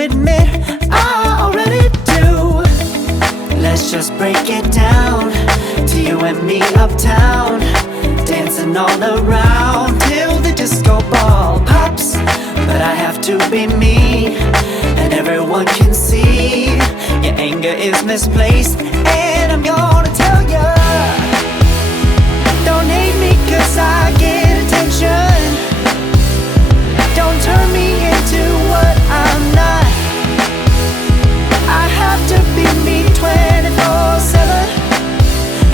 admit I already do. Let's just break it down to you and me uptown, dancing all around till the disco ball pops. But I have to be me, and everyone can see your anger is misplaced. And I'm gonna tell ya, don't hate me 'cause I get attention. Don't turn me into what I'm not. I have to be me 24/7,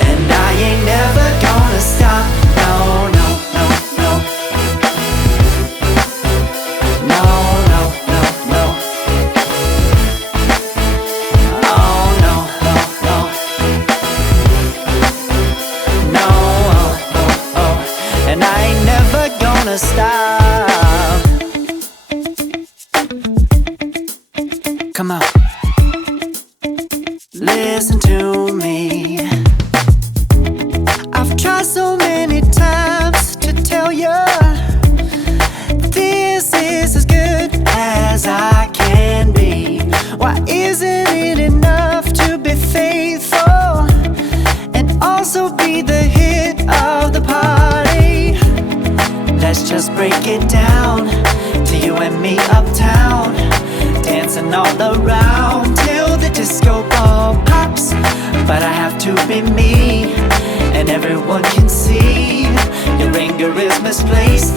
and I ain't never gonna stop. No, no, no, no. No, no, no, no. Oh, no, no, no. No, oh, oh, oh. And I ain't never gonna stop. Come on, listen to me. I've tried so many times to tell you this is as good as I can be. Why isn't it enough to be faithful and also be the hit of the party? Let's just break it down to you and me uptown, dancing all around till the disco ball pops. But I have to be me, and everyone can see your anger is misplaced.